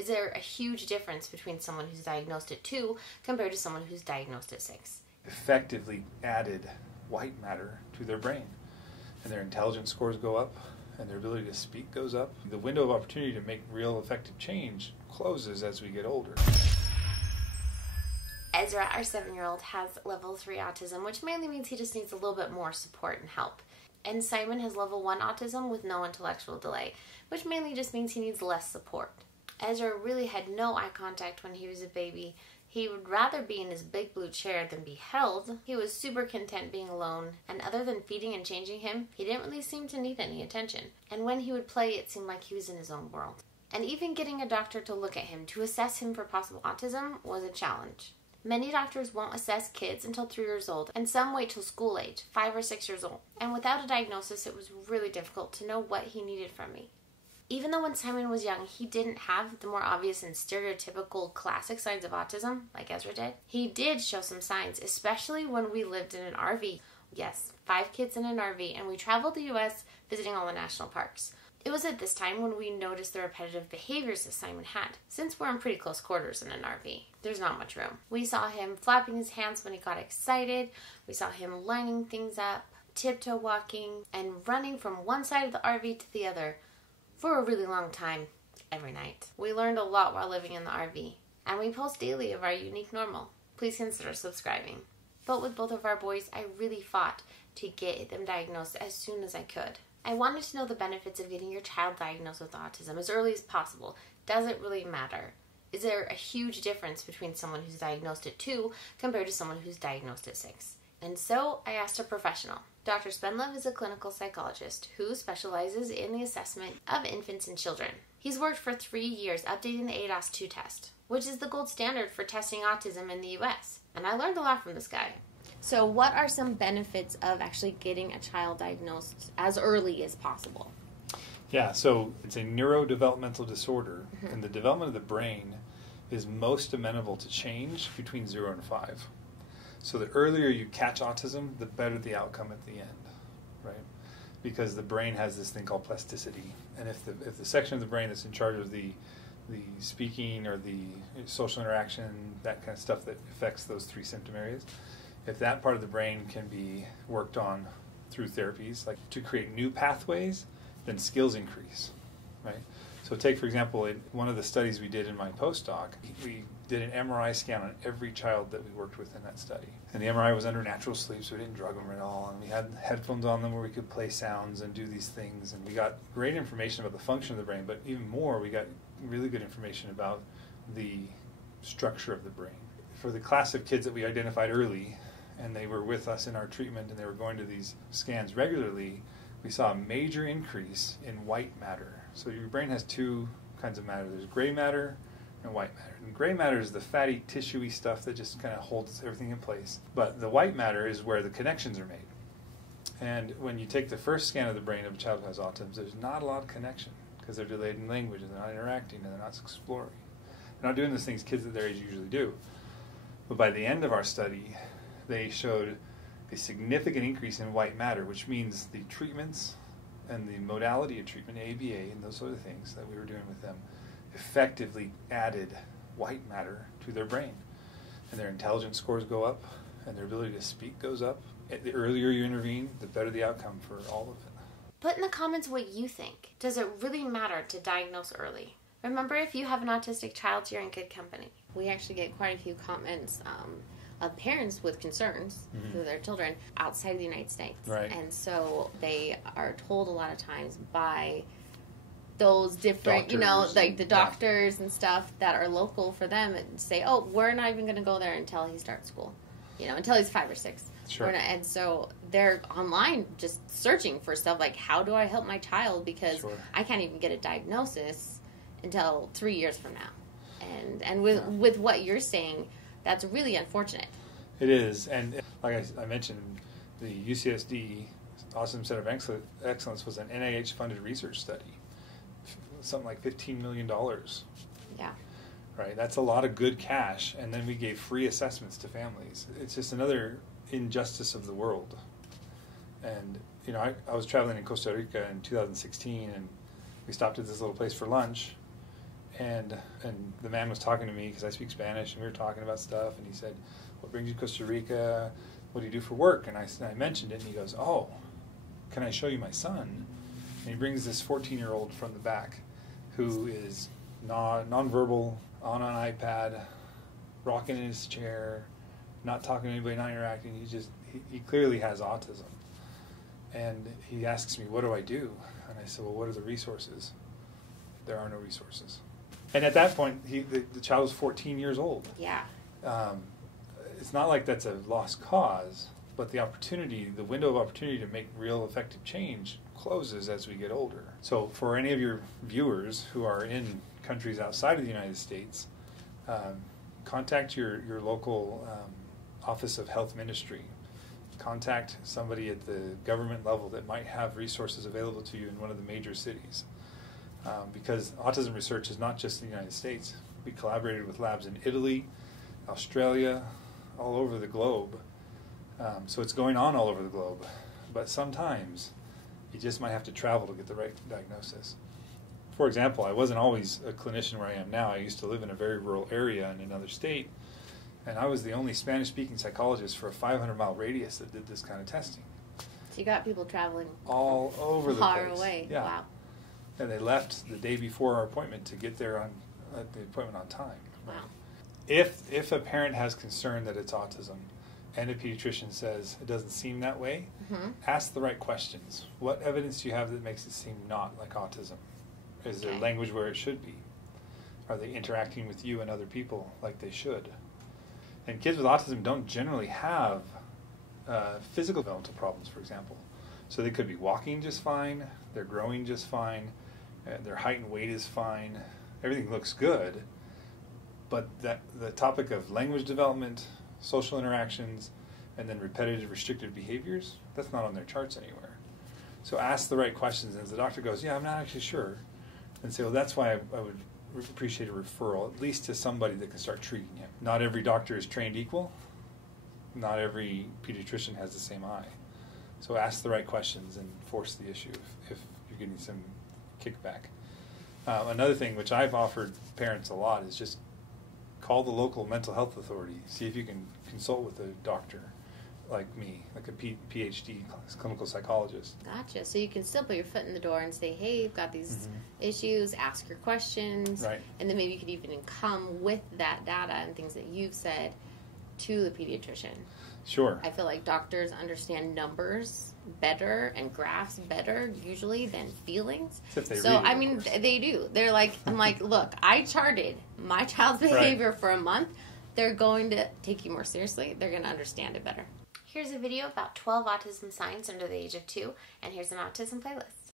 Is there a huge difference between someone who's diagnosed at 2 compared to someone who's diagnosed at 6? Effectively added white matter to their brain, and their intelligence scores go up, and their ability to speak goes up. The window of opportunity to make real effective change closes as we get older. Ezra, our 7-year-old, has level 3 autism, which mainly means he just needs a little bit more support and help. And Simon has level 1 autism with no intellectual delay, which mainly just means he needs less support. Ezra really had no eye contact when he was a baby. He would rather be in his big blue chair than be held. He was super content being alone, and other than feeding and changing him, he didn't really seem to need any attention. And when he would play, it seemed like he was in his own world. And even getting a doctor to look at him to assess him for possible autism was a challenge. Many doctors won't assess kids until 3 years old, and some wait till school age, 5 or 6 years old. And without a diagnosis, it was really difficult to know what he needed from me. Even though when Simon was young, he didn't have the more obvious and stereotypical classic signs of autism, like Ezra did, he did show some signs, especially when we lived in an RV. Yes, 5 kids in an RV, and we traveled the U.S. visiting all the national parks. It was at this time when we noticed the repetitive behaviors that Simon had. Since we're in pretty close quarters in an RV, there's not much room. We saw him flapping his hands when he got excited. We saw him lining things up, tiptoe walking, and running from one side of the RV to the other for a really long time every night. We learned a lot while living in the RV, and we post daily of our unique normal. Please consider subscribing. But with both of our boys, I really fought to get them diagnosed as soon as I could. I wanted to know the benefits of getting your child diagnosed with autism as early as possible. Does it really matter? Is there a huge difference between someone who's diagnosed at 2 compared to someone who's diagnosed at 6? And so I asked a professional. Dr. Spendlove is a clinical psychologist who specializes in the assessment of infants and children. He's worked for 3 years updating the ADOS-2 test, which is the gold standard for testing autism in the US. And I learned a lot from this guy. So what are some benefits of actually getting a child diagnosed as early as possible? Yeah, so it's a neurodevelopmental disorder, and the development of the brain is most amenable to change between 0 and 5. So the earlier you catch autism, the better the outcome at the end, right? Because the brain has this thing called plasticity, and if the section of the brain that's in charge of the speaking or the social interaction, that kind of stuff that affects those 3 symptom areas, if that part of the brain can be worked on through therapies, like to create new pathways, then skills increase, right? So take, for example, in one of the studies we did in my postdoc, we did an MRI scan on every child that we worked with in that study. And the MRI was under natural sleep, so we didn't drug them at all. And we had headphones on them where we could play sounds and do these things. And we got great information about the function of the brain, but even more, we got really good information about the structure of the brain. For the class of kids that we identified early, and they were with us in our treatment and they were going to these scans regularly, we saw a major increase in white matter. So your brain has 2 kinds of matter. There's gray matter and white matter. And gray matter is the fatty, tissuey stuff that just kind of holds everything in place. But the white matter is where the connections are made. And when you take the first scan of the brain of a child who has autism, there's not a lot of connection because they're delayed in language and they're not interacting and they're not exploring. They're not doing the things kids at their age usually do. But by the end of our study, they showed a significant increase in white matter, which means the treatments and the modality of treatment, ABA, and those sort of things that we were doing with them, effectively added white matter to their brain. And their intelligence scores go up, and their ability to speak goes up. The earlier you intervene, the better the outcome for all of it. Put in the comments what you think. Does it really matter to diagnose early? Remember, if you have an autistic child, you're in good company. We actually get quite a few comments of parents with concerns for their children outside of the United States. Right. And so they are told a lot of times by those different, doctors, like the doctors and stuff that are local for them and say, oh, we're not even going to go there until he starts school, until he's 5 or 6. Sure. And so they're online just searching for stuff like, how do I help my child? Because I can't even get a diagnosis until 3 years from now. And with what you're saying, that's really unfortunate. It is, and like I mentioned, the UCSD Autism Center of Excellence was an NIH-funded research study, something like $15 million. Yeah. Right, that's a lot of good cash, and then we gave free assessments to families. It's just another injustice of the world. And, I was traveling in Costa Rica in 2016, and we stopped at this little place for lunch, And the man was talking to me because I speak Spanish, and we were talking about stuff, and he said, what brings you to Costa Rica? What do you do for work? And I mentioned it, and he goes, oh, can I show you my son? And he brings this 14-year-old from the back who is nonverbal, on an iPad, rocking in his chair, not talking to anybody, not interacting. He clearly has autism. And he asks me, what do I do? And I said, well, what are the resources? There are no resources. And at that point, the child was 14 years old. Yeah. It's not like that's a lost cause, but the window of opportunity to make real effective change closes as we get older. So for any of your viewers who are in countries outside of the United States, contact your local Office of Health Ministry. Contact somebody at the government level that might have resources available to you in one of the major cities. Because autism research is not just in the United States. We collaborated with labs in Italy, Australia, all over the globe. So it's going on all over the globe. But sometimes you just might have to travel to get the right diagnosis. For example, I wasn't always a clinician where I am now. I used to live in a very rural area in another state, and I was the only Spanish-speaking psychologist for a 500-mile radius that did this kind of testing. So you got people traveling all over the place. Far away. Yeah. Wow. And they left the day before our appointment to get there at the appointment on time. Wow. If a parent has concern that it's autism and a pediatrician says it doesn't seem that way, ask the right questions. What evidence do you have that makes it seem not like autism? Is there language where it should be? Are they interacting with you and other people like they should? And kids with autism don't generally have physical developmental problems, for example. So they could be walking just fine, they're growing just fine, their height and weight is fine, everything looks good, but the topic of language development, social interactions, and then repetitive restrictive behaviors, that's not on their charts anywhere. So ask the right questions, and as the doctor goes, yeah, I'm not actually sure, and say, well, that's why I would appreciate a referral, at least to somebody that can start treating him. Not every doctor is trained equal. Not every pediatrician has the same eye. So ask the right questions and force the issue if you're getting some kickback. Another thing which I've offered parents a lot is just call the local mental health authority. See if you can consult with a doctor like me, like a PhD clinical psychologist. Gotcha. So you can still put your foot in the door and say, hey, you've got these issues, ask your questions. Right. And then maybe you could even come with that data and things that you've said to the pediatrician. Sure. I feel like doctors understand numbers better and graphs better usually than feelings. Except they So, read it, I mean, they do. They're like, I'm like, look, I charted my child's behavior for a month. They're going to take you more seriously. They're going to understand it better. Here's a video about 12 autism signs under the age of 2, and here's an autism playlist.